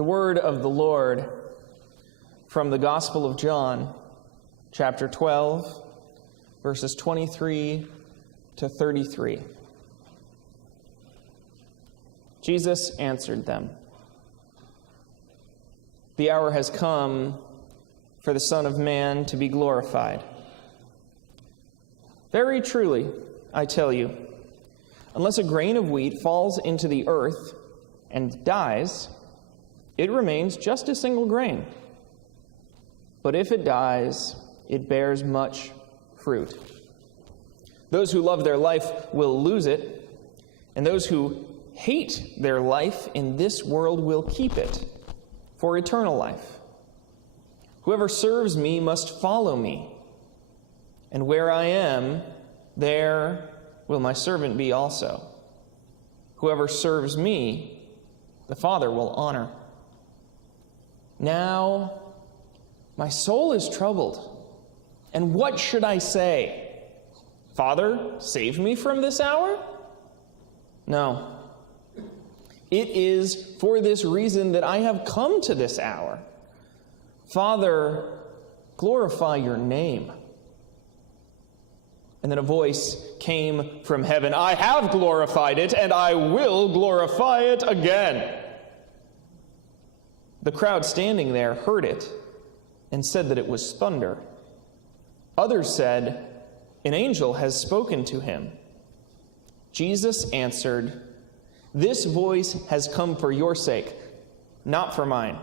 The word of the Lord from the Gospel of John, chapter 12, verses 23 to 33. Jesus answered them, "The hour has come for the Son of Man to be glorified. Very truly, I tell you, unless a grain of wheat falls into the earth and dies, it remains just a single grain. But if it dies, it bears much fruit. Those who love their life will lose it, and those who hate their life in this world will keep it for eternal life. Whoever serves me must follow me, and where I am, there will my servant be also. Whoever serves me, the Father will honor. Now my soul is troubled, and what should I say? Father, save me from this hour? No. It is for this reason that I have come to this hour. Father, glorify your name." And then a voice came from heaven, "I have glorified it, and I will glorify it again." The crowd standing there heard it and said that it was thunder. Others said, "An angel has spoken to him." Jesus answered, "This voice has come for your sake, not for mine.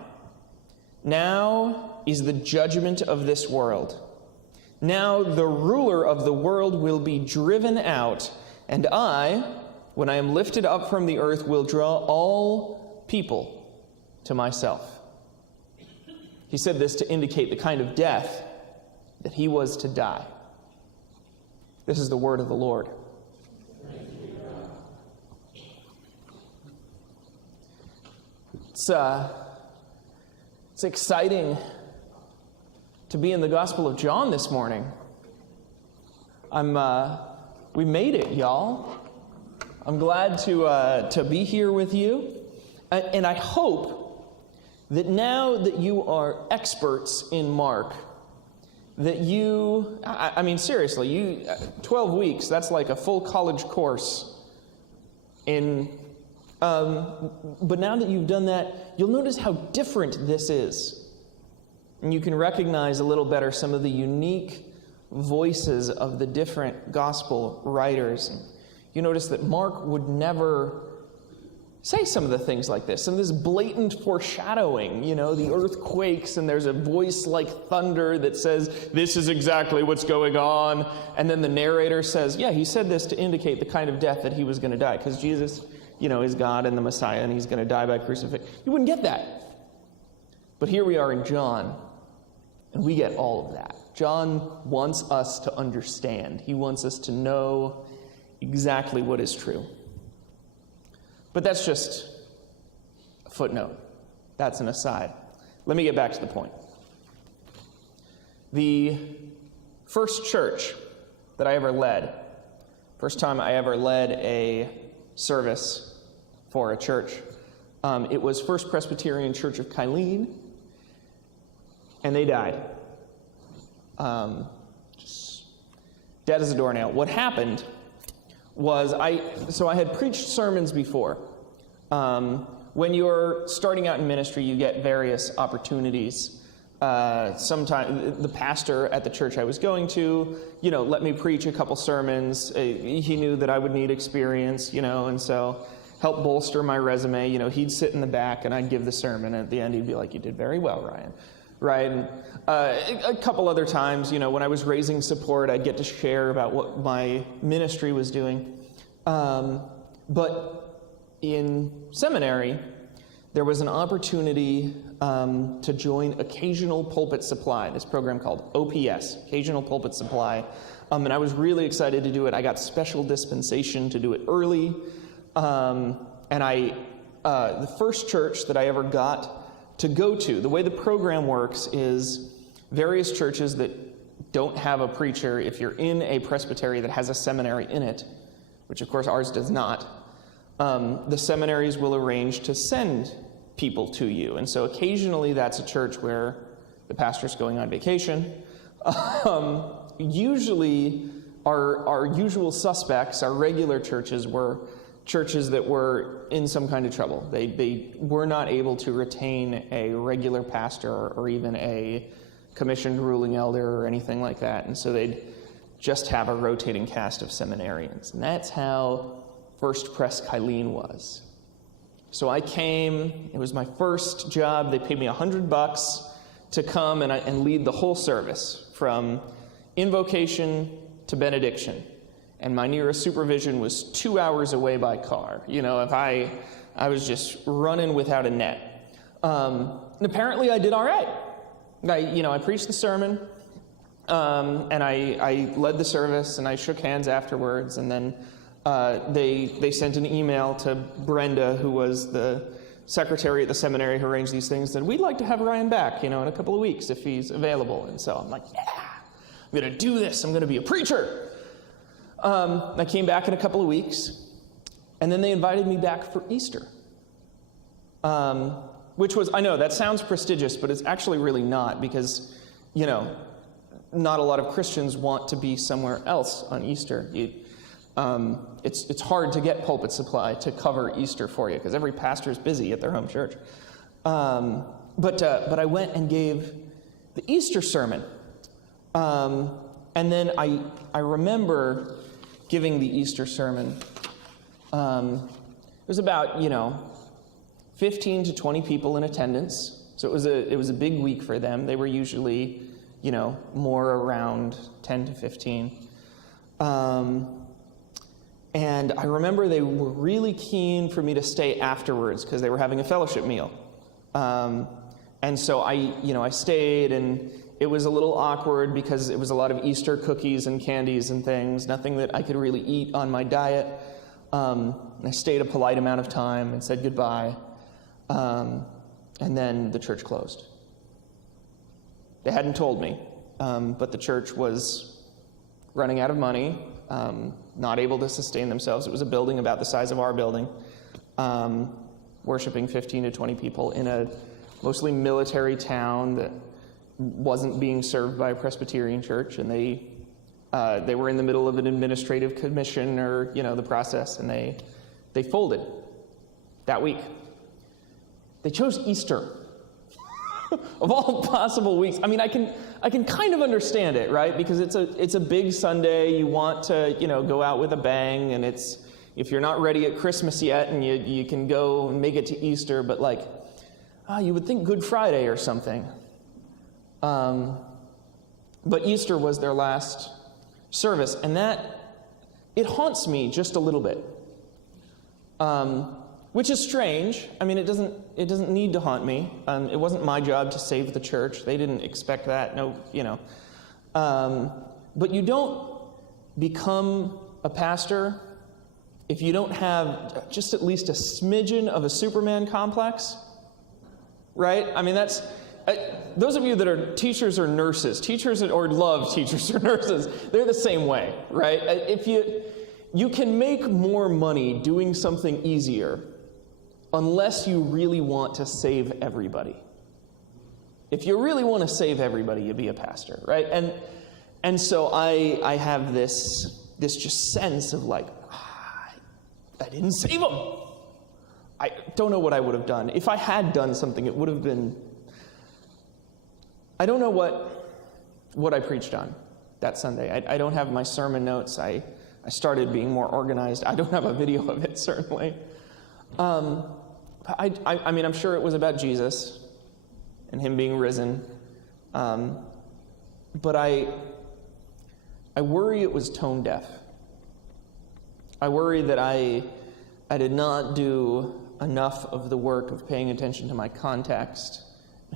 Now is the judgment of this world. Now the ruler of the world will be driven out, and I, when I am lifted up from the earth, will draw all people to myself." He said this to indicate the kind of death that he was to die. This is the word of the Lord. It's exciting to be in the Gospel of John this morning. We made it, y'all. I'm glad to be here with you, and I hope that now that you are experts in Mark, that you, I mean seriously, 12 weeks, that's like a full college course but now that you've done that, you'll notice how different this is. And you can recognize a little better some of the unique voices of the different gospel writers. And you notice that Mark would never say some of the things like this, some of this blatant foreshadowing, the earth quakes and there's a voice like thunder that says, "This is exactly what's going on." And then the narrator says, yeah, he said this to indicate the kind of death that he was going to die, because Jesus, is God and the Messiah, and he's going to die by crucifixion. You wouldn't get that. But here we are in John, and we get all of that. John wants us to understand. He wants us to know exactly what is true. But that's just a footnote. That's an aside. Let me get back to the point. The first church that I ever led, first time I ever led a service for a church, it was First Presbyterian Church of Kylene, and they died. Just dead as a doornail. What happened was I had preached sermons before. When you're starting out in ministry, you get various opportunities. Sometimes the pastor at the church I was going to, let me preach a couple sermons. He knew that I would need experience, and so help bolster my resume. He'd sit in the back and I'd give the sermon, and at the end he'd be like, "You did very well, Ryan." Right? And a couple other times, when I was raising support, I'd get to share about what my ministry was doing. But in seminary, there was an opportunity to join Occasional Pulpit Supply, this program called OPS, Occasional Pulpit Supply. And I was really excited to do it. I got special dispensation to do it early. And the first church that I ever got to go to, the way the program works is various churches that don't have a preacher, if you're in a presbytery that has a seminary in it, which of course ours does not, the seminaries will arrange to send people to you. And so occasionally that's a church where the pastor's going on vacation. Usually our usual suspects, our regular churches, were churches that were in some kind of trouble. They were not able to retain a regular pastor or even a commissioned ruling elder or anything like that. And so they'd just have a rotating cast of seminarians. And that's how First Pres Kylene was. So I came, it was my first job. They paid me $100 to come and lead the whole service from invocation to benediction. And my nearest supervision was 2 hours away by car. If I was just running without a net. And apparently I did all right. I preached the sermon, and I led the service, and I shook hands afterwards, and then they sent an email to Brenda, who was the secretary at the seminary who arranged these things, and we'd like to have Ryan back, in a couple of weeks if he's available. And so I'm like, yeah, I'm going to do this. I'm going to be a preacher. I came back in a couple of weeks, and then they invited me back for Easter, which was, I know that sounds prestigious, but it's actually really not, because, not a lot of Christians want to be somewhere else on Easter. It's hard to get pulpit supply to cover Easter for you, because every pastor is busy at their home church. But I went and gave the Easter sermon. And then I remember giving the Easter sermon. It was about, 15 to 20 people in attendance. So it was a big week for them. They were usually, more around 10 to 15. And I remember they were really keen for me to stay afterwards because they were having a fellowship meal. And so I stayed, and it was a little awkward because it was a lot of Easter cookies and candies and things, nothing that I could really eat on my diet. I stayed a polite amount of time and said goodbye. And then the church closed. They hadn't told me, but the church was running out of money, not able to sustain themselves. It was a building about the size of our building, worshiping 15 to 20 people in a mostly military town that wasn't being served by a Presbyterian church, and they were in the middle of an administrative commission or the process, and they folded that week. They chose Easter of all possible weeks. I mean, I can kind of understand it, right? Because it's a big Sunday. You want to go out with a bang, and if you're not ready at Christmas yet, and you can go and make it to Easter, but you would think Good Friday or something. But Easter was their last service, and it haunts me just a little bit, which is strange. I mean, it doesn't need to haunt me. It wasn't my job to save the church. They didn't expect that. No, but you don't become a pastor if you don't have just at least a smidgen of a Superman complex, right? I mean, that's... those of you that are teachers or nurses, or love teachers or nurses, they're the same way, right? If you can make more money doing something easier unless you really want to save everybody. If you really want to save everybody, you be a pastor, right? And so I have this just sense of I didn't save them. I don't know what I would have done. If I had done something, it would have been... I don't know what I preached on that Sunday. I don't have my sermon notes. I started being more organized. I don't have a video of it, certainly. I mean, I'm sure it was about Jesus and him being risen. But I worry it was tone deaf. I worry that I did not do enough of the work of paying attention to my context,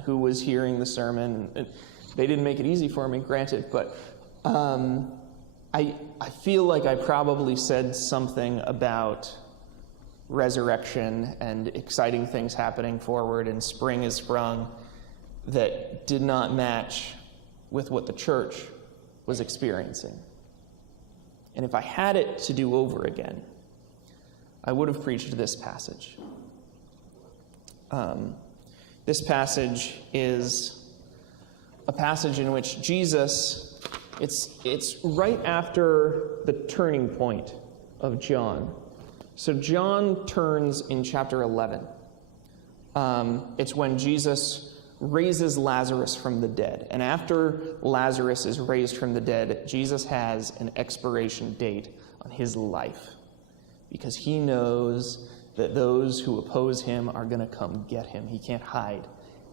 who was hearing the sermon. They didn't make it easy for me, granted, but I feel like I probably said something about resurrection and exciting things happening forward, and spring is sprung, that did not match with what the church was experiencing. And if I had it to do over again, I would have preached this passage. This passage is a passage in which Jesus, it's right after the turning point of John. So John turns in chapter 11. It's when Jesus raises Lazarus from the dead. And after Lazarus is raised from the dead, Jesus has an expiration date on his life because he knows that those who oppose him are going to come get him. He can't hide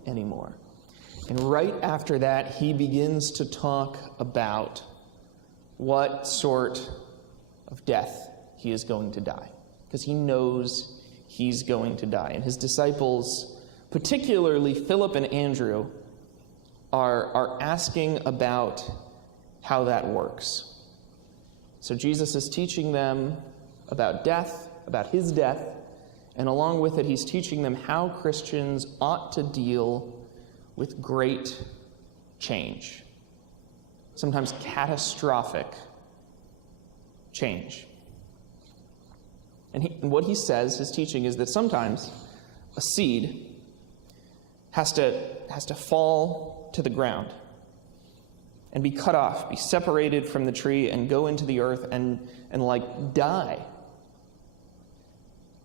anymore. And right after that, he begins to talk about what sort of death he is going to die, because he knows he's going to die. And his disciples, particularly Philip and Andrew, are asking about how that works. So Jesus is teaching them about death, about his death, and along with it, he's teaching them how Christians ought to deal with great change, sometimes catastrophic change. And what he says, his teaching, is that sometimes a seed has to fall to the ground and be cut off, be separated from the tree, and go into the earth and like die.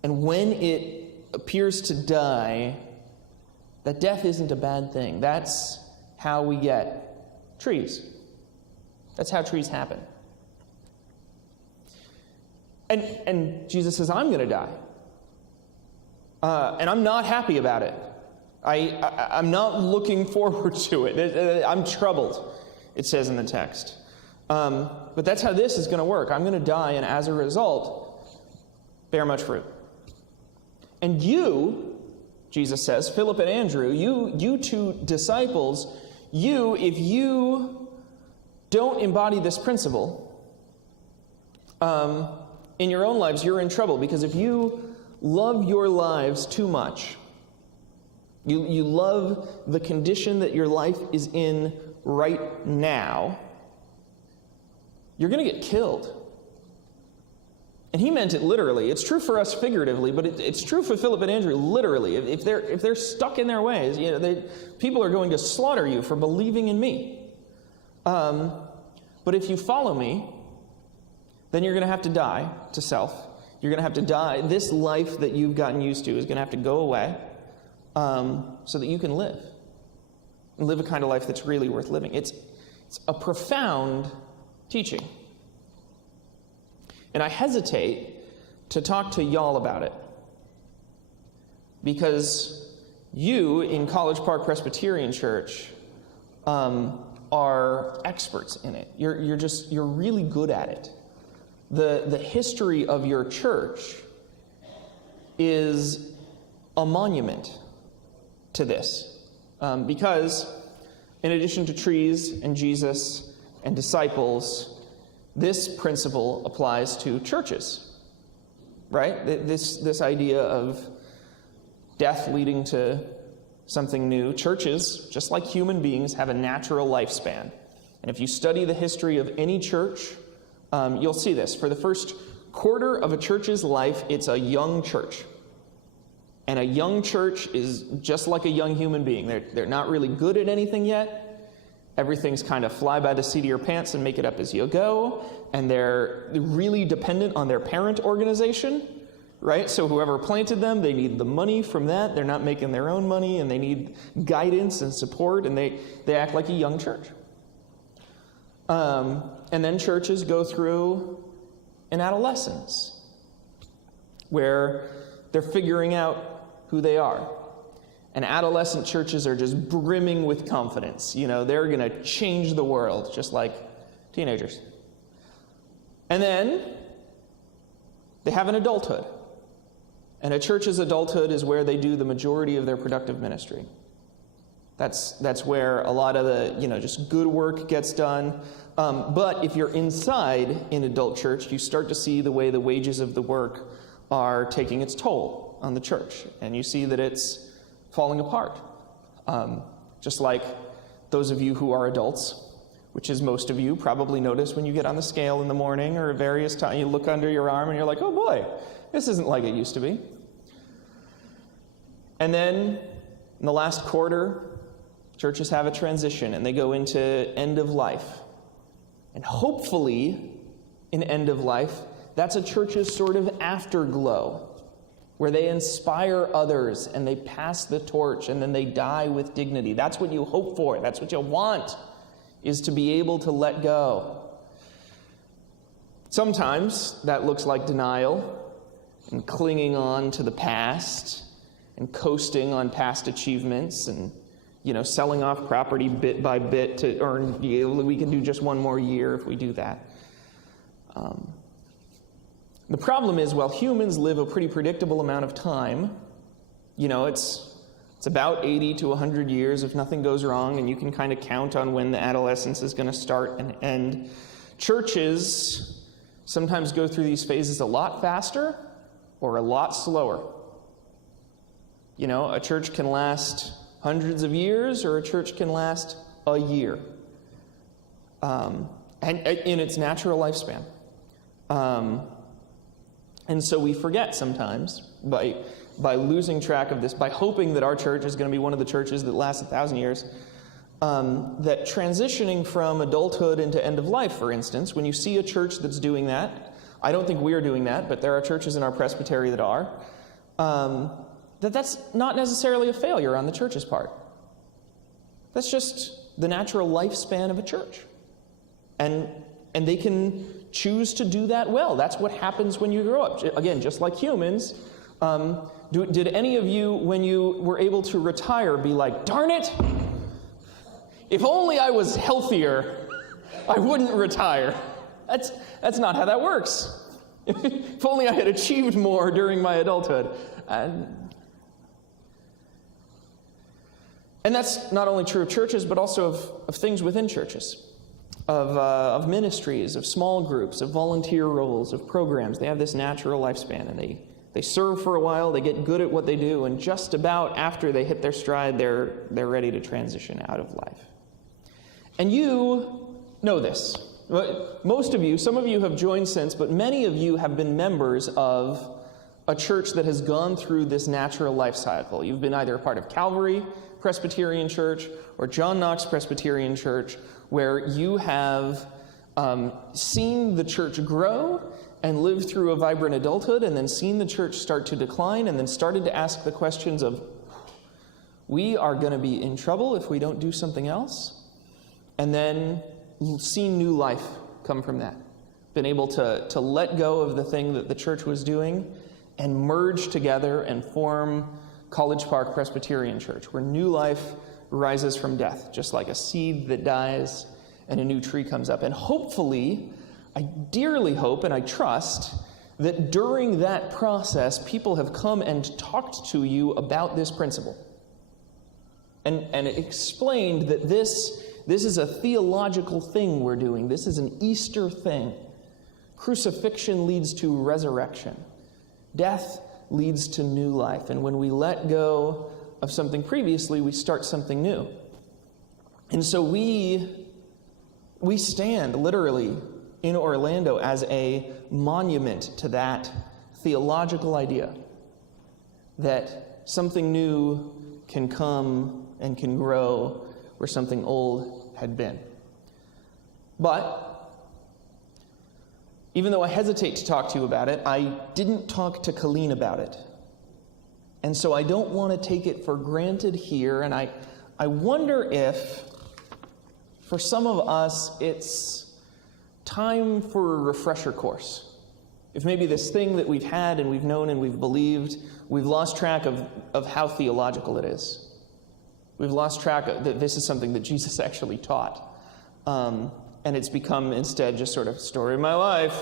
And when it appears to die, that death isn't a bad thing. That's how we get trees. That's how trees happen. And Jesus says, I'm going to die. And I'm not happy about it. I'm not looking forward to it. I'm troubled, it says in the text. But that's how this is going to work. I'm going to die, and as a result, bear much fruit. And you, Jesus says, Philip and Andrew, you two disciples, if you don't embody this principle in your own lives, you're in trouble. Because if you love your lives too much, you love the condition that your life is in right now, you're going to get killed. And he meant it literally. It's true for us figuratively, but it's true for Philip and Andrew literally. If they're stuck in their ways, people are going to slaughter you for believing in me. But if you follow me, then you're going to have to die to self. You're going to have to die. This life that you've gotten used to is going to have to go away so that you can live. And live a kind of life that's really worth living. It's a profound teaching. And I hesitate to talk to y'all about it because you in College Park Presbyterian Church are experts in it. You're really good at it. The history of your church is a monument to this because in addition to trees and Jesus and disciples, this principle applies to churches, right? This idea of death leading to something new. Churches, just like human beings, have a natural lifespan. And if you study the history of any church, you'll see this. For the first quarter of a church's life, it's a young church. And a young church is just like a young human being. They're not really good at anything yet. Everything's kind of fly by the seat of your pants and make it up as you go. And they're really dependent on their parent organization, right? So whoever planted them, they need the money from that. They're not making their own money, and they need guidance and support, and they act like a young church. And then churches go through an adolescence where they're figuring out who they are. And adolescent churches are just brimming with confidence. They're going to change the world, just like teenagers. And then they have an adulthood. And a church's adulthood is where they do the majority of their productive ministry. That's where a lot of the, just good work gets done. But if you're inside in adult church, you start to see the way the wages of the work are taking its toll on the church. And you see that it's falling apart. Just like those of you who are adults, which is most of you, probably notice when you get on the scale in the morning or at various times, you look under your arm and you're like, oh boy, this isn't like it used to be. And then in the last quarter, churches have a transition and they go into end of life. And hopefully, in end of life, that's a church's sort of afterglow, where they inspire others and they pass the torch and then they die with dignity. That's what you hope for. That's what you want, is to be able to let go. Sometimes that looks like denial and clinging on to the past and coasting on past achievements and, selling off property bit by bit to earn, we can do just one more year if we do that. The problem is, while humans live a pretty predictable amount of time, it's about 80 to 100 years if nothing goes wrong, and you can kind of count on when the adolescence is going to start and end. Churches sometimes go through these phases a lot faster or a lot slower. A church can last hundreds of years, or a church can last a year, and in its natural lifespan. And so we forget sometimes, by losing track of this, by hoping that our church is going to be one of the churches that lasts 1,000 years, that transitioning from adulthood into end of life, for instance, when you see a church that's doing that, I don't think we're doing that, but there are churches in our presbytery that are, that's not necessarily a failure on the church's part. That's just the natural lifespan of a church. And they can choose to do that well. That's what happens when you grow up. Again, just like humans, did any of you, when you were able to retire, be like, darn it, if only I was healthier, I wouldn't retire? That's not how that works. If only I had achieved more during my adulthood. And that's not only true of churches, but also of things within churches. Of ministries, of small groups, of volunteer roles, of programs. They have this natural lifespan, and they serve for a while, they get good at what they do, and just about after they hit their stride, they're ready to transition out of life. And you know this. Most of you, some of you have joined since, but many of you have been members of a church that has gone through this natural life cycle. You've been either a part of Calvary Presbyterian Church or John Knox Presbyterian Church, where you have seen the church grow and lived through a vibrant adulthood, and then seen the church start to decline, and then started to ask the questions of, we are going to be in trouble if we don't do something else, and then seen new life come from that. Been able to let go of the thing that the church was doing and merge together and form College Park Presbyterian Church, where new life rises from death, just like a seed that dies and a new tree comes up. And hopefully, I dearly hope and I trust that during that process, people have come and talked to you about this principle and explained that this is a theological thing we're doing. This is an Easter thing. Crucifixion leads to resurrection. Death leads to new life. And when we let go of something previously, we start something new. And so we stand literally in Orlando as a monument to that theological idea that something new can come and can grow where something old had been. But even though I hesitate to talk to you about it, I didn't talk to Colleen about it. And so I don't want to take it for granted here, and I wonder if, for some of us, it's time for a refresher course. If maybe this thing that we've had and we've known and we've believed, we've lost track of how theological it is. We've lost track of that this is something that Jesus actually taught. And it's become instead just sort of story of my life.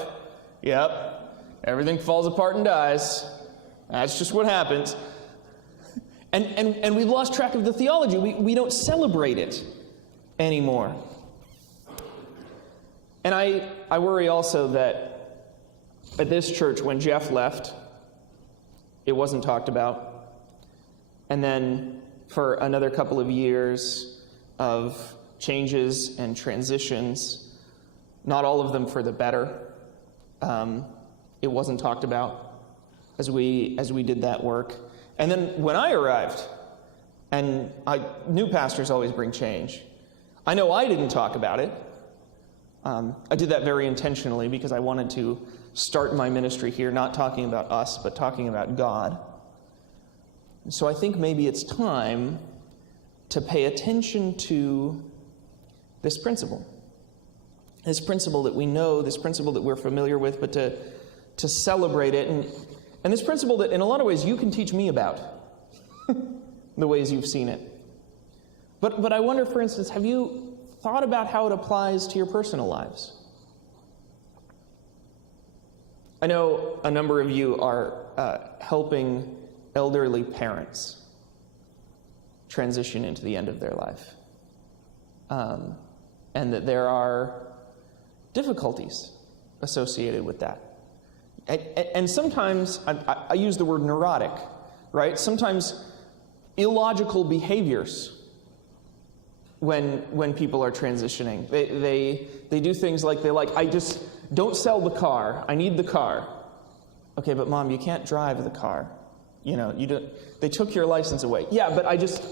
Yep, everything falls apart and dies. That's just what happens. And we've lost track of the theology. We don't celebrate it anymore. And I worry also that at this church, when Jeff left, it wasn't talked about. And then for another couple of years of changes and transitions, not all of them for the better, it wasn't talked about as we did that work. And then when I arrived, and new pastors always bring change. I know I didn't talk about it. I did that very intentionally because I wanted to start my ministry here, not talking about us, but talking about God. So I think maybe it's time to pay attention to this principle. This principle that we know, this principle that we're familiar with, but to celebrate it. And this principle that in a lot of ways you can teach me about, the ways you've seen it. But I wonder, for instance, have you thought about how it applies to your personal lives? I know a number of you are helping elderly parents transition into the end of their life. And that there are difficulties associated with that. And sometimes, I use the word neurotic, right? Sometimes illogical behaviors when people are transitioning. They do things like I just don't sell the car. I need the car. Okay, but Mom, you can't drive the car. They took your license away. Yeah, but I just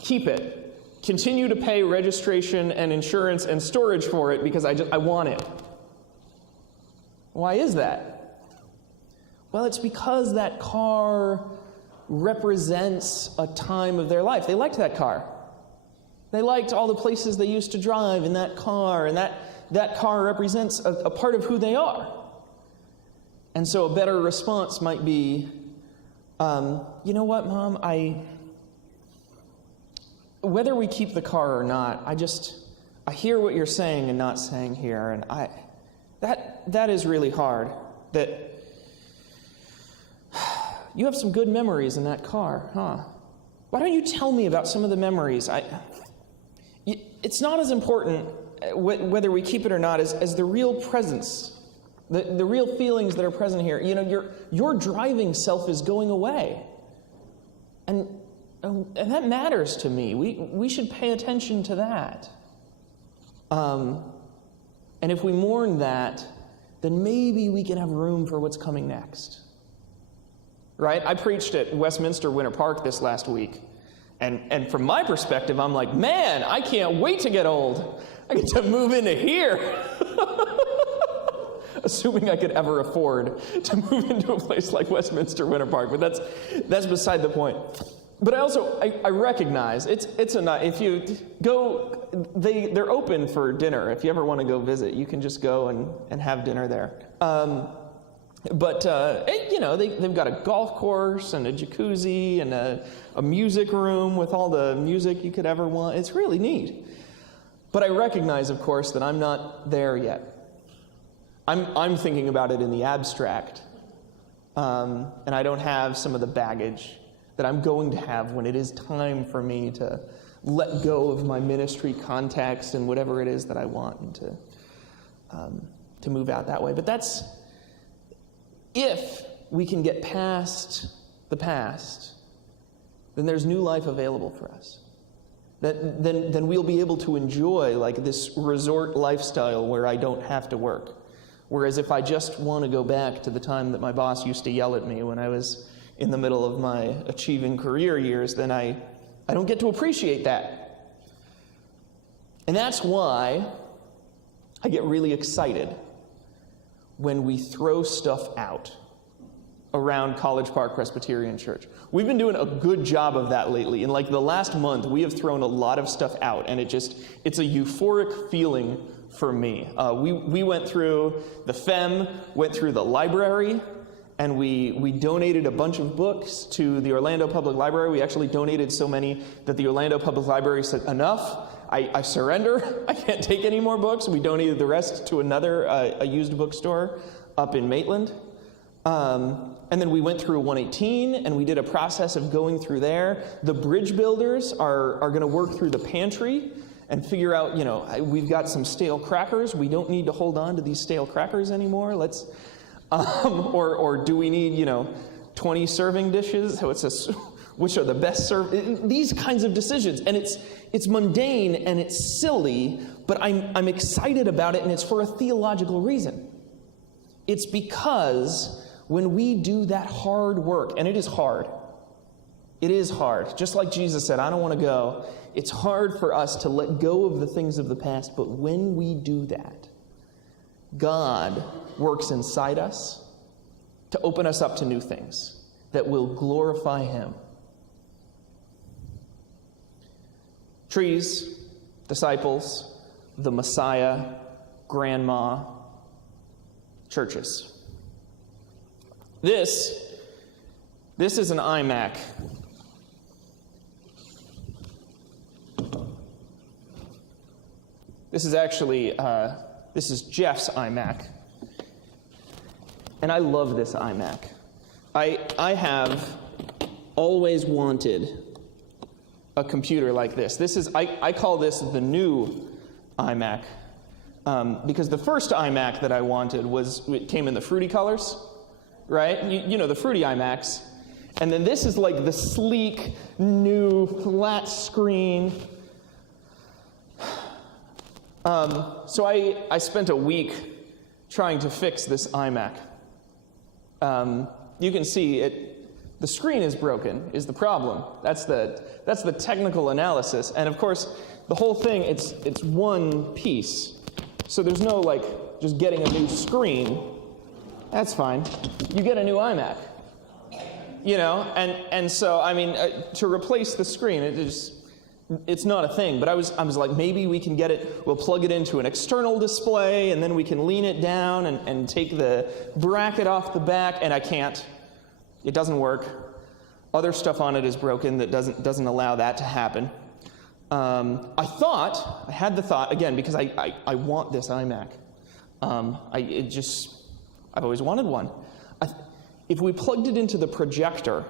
keep it. Continue to pay registration and insurance and storage for it because I want it. Why is that? Well, it's because that car represents a time of their life. They liked that car. They liked all the places they used to drive in that car, and that car represents a part of who they are. And so a better response might be, you know what, Mom, whether we keep the car or not, I hear what you're saying and not saying here, and that is really hard. That you have some good memories in that car, huh? Why don't you tell me about some of the memories? It's not as important whether we keep it or not as the real presence, the real feelings that are present here. Your driving self is going away, and that matters to me. We should pay attention to that. And if we mourn that, then maybe we can have room for what's coming next. Right? I preached at Westminster Winter Park this last week. And from my perspective, I'm like, man, I can't wait to get old. I get to move into here. Assuming I could ever afford to move into a place like Westminster Winter Park. But that's beside the point. But I recognize it's a night. If you go, they're open for dinner. If you ever want to go visit, you can just go and have dinner there. But they've got a golf course and a jacuzzi and a music room with all the music you could ever want. It's really neat. But I recognize, of course, that I'm not there yet. I'm thinking about it in the abstract, and I don't have some of the baggage that I'm going to have when it is time for me to let go of my ministry context and whatever it is that I want, and to move out that way. But that's if we can get past the past, then there's new life available for us. Then we'll be able to enjoy like this resort lifestyle where I don't have to work. Whereas if I just want to go back to the time that my boss used to yell at me when I was in the middle of my achieving career years, then I don't get to appreciate that. And that's why I get really excited when we throw stuff out around College Park Presbyterian Church. We've been doing a good job of that lately. In like the last month, we have thrown a lot of stuff out, and it's a euphoric feeling for me. We went through the FEM, went through the library, and we donated a bunch of books to the Orlando Public Library. We actually donated so many that the Orlando Public Library said, enough, I surrender. I can't take any more books. We donated the rest to another, a used bookstore up in Maitland. And then we went through 118, and we did a process of going through there. The bridge builders are going to work through the pantry and figure out, we've got some stale crackers. We don't need to hold on to these stale crackers anymore. Let's... or do we need, 20 serving dishes? So which are the best served? These kinds of decisions. And it's mundane and it's silly, but I'm excited about it, and it's for a theological reason. It's because when we do that hard work, and it is hard, It is hard. Just like Jesus said, I don't want to go. It's hard for us to let go of the things of the past, but when we do that, God works inside us to open us up to new things that will glorify Him. Trees, disciples, the Messiah, grandma, churches. This is an iMac. This is actually, this is Jeff's iMac. And I love this iMac. I have always wanted a computer like this. This is, I call this the new iMac. Because the first iMac that I wanted it came in the fruity colors, right? You know, the fruity iMacs. And then this is like the sleek, new, flat screen. So I spent a week trying to fix this iMac. You can see the screen is broken, is the problem. That's the technical analysis. And of course, the whole thing, it's one piece. So there's no like just getting a new screen. That's fine. You get a new iMac. You know, and so I mean, to replace the screen, it's not a thing. But I was like, maybe we can get it. We'll plug it into an external display, and then we can lean it down and take the bracket off the back. And I can't. It doesn't work. Other stuff on it is broken that doesn't allow that to happen. I had the thought again because I want this iMac. I've always wanted one. If we plugged it into the projector,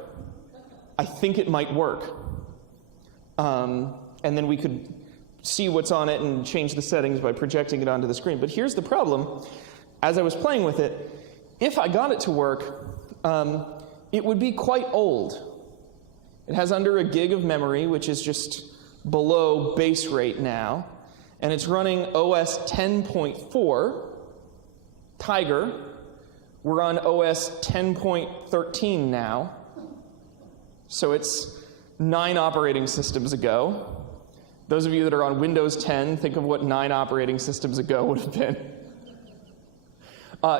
I think it might work. And then we could see what's on it and change the settings by projecting it onto the screen. But here's the problem. As I was playing with it, if I got it to work, it would be quite old. It has under a gig of memory, which is just below base rate now. And it's running OS 10.4, Tiger. We're on OS 10.13 now. So it's 9 operating systems ago. Those of you that are on Windows 10, think of what 9 operating systems ago would have been.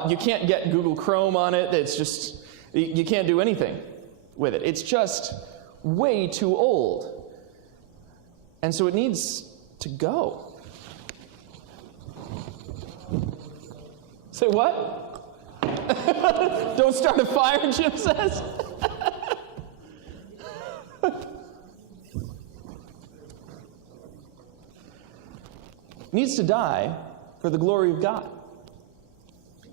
You can't get Google Chrome on it. It's just, you can't do anything with it. It's just way too old. And so it needs to go. Say what? Don't start a fire, Jim says. Needs to die for the glory of God.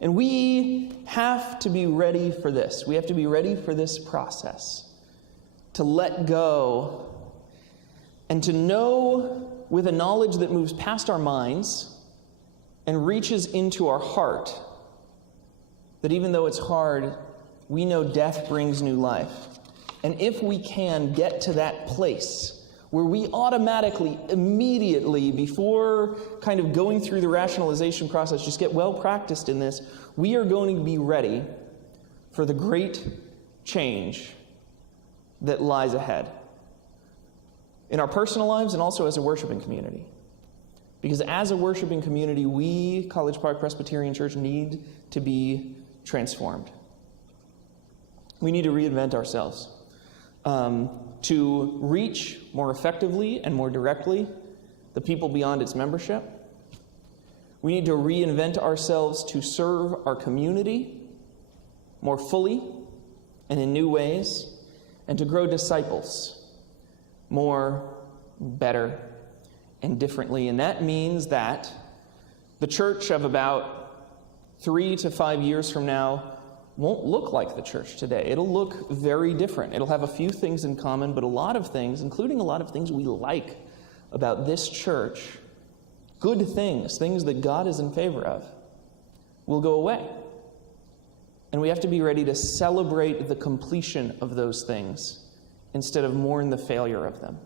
And we have to be ready for this. We have to be ready for this process. To let go and to know with a knowledge that moves past our minds and reaches into our heart that even though it's hard, we know death brings new life. And if we can get to that place where we automatically, immediately, before kind of going through the rationalization process, just get well practiced in this, we are going to be ready for the great change that lies ahead in our personal lives and also as a worshiping community. Because as a worshiping community, we, College Park Presbyterian Church, need to be transformed. We need to reinvent ourselves to reach more effectively and more directly the people beyond its membership. We need to reinvent ourselves to serve our community more fully and in new ways, and to grow disciples more, better, and differently. And that means that the church of about 3 to 5 years from now won't look like the church today. It'll look very different. It'll have a few things in common, but a lot of things, including a lot of things we like about this church, good things, things that God is in favor of, will go away. And we have to be ready to celebrate the completion of those things instead of mourn the failure of them.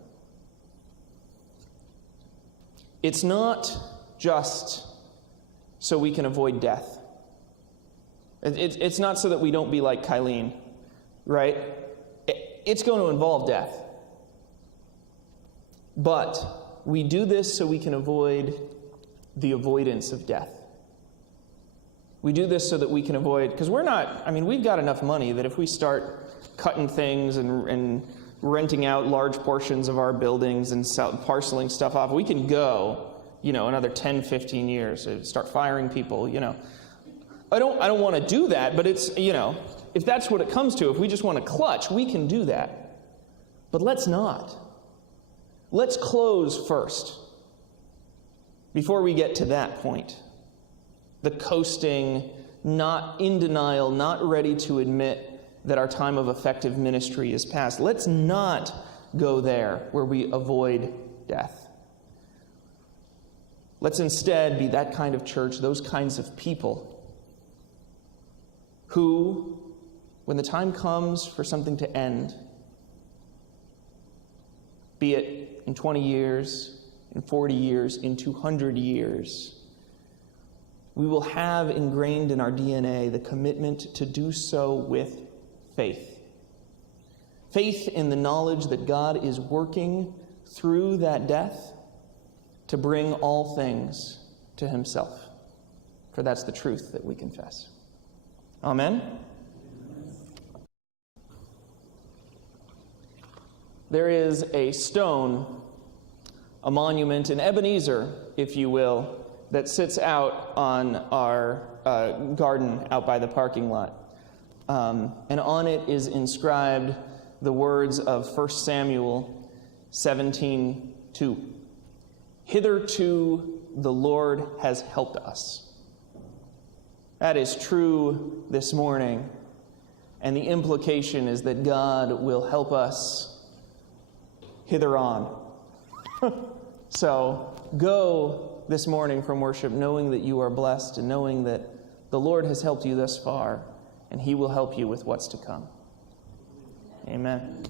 It's not just so we can avoid death. It's not so that we don't be like Kylene, right? it's going to involve death. But we do this so we can avoid the avoidance of death. We do this so that we can avoid, because we've got enough money that if we start cutting things and renting out large portions of our buildings and parceling stuff off, we can go, another 10, 15 years, start firing people, I don't want to do that, but it's, if that's what it comes to, if we just want to clutch, we can do that. But let's not. Let's close first before we get to that point. The coasting, not in denial, not ready to admit that our time of effective ministry is past. Let's not go there where we avoid death. Let's instead be that kind of church, those kinds of people who, when the time comes for something to end, be it in 20 years, in 40 years, in 200 years, we will have ingrained in our DNA the commitment to do so with faith. Faith in the knowledge that God is working through that death to bring all things to himself. For that's the truth that we confess. Amen? There is a stone, a monument, an Ebenezer, if you will, that sits out on our garden out by the parking lot. And on it is inscribed the words of 1 Samuel 17:2. Hitherto the Lord has helped us. That is true this morning. And the implication is that God will help us hither on. So go this morning from worship knowing that you are blessed and knowing that the Lord has helped you thus far and he will help you with what's to come. Amen.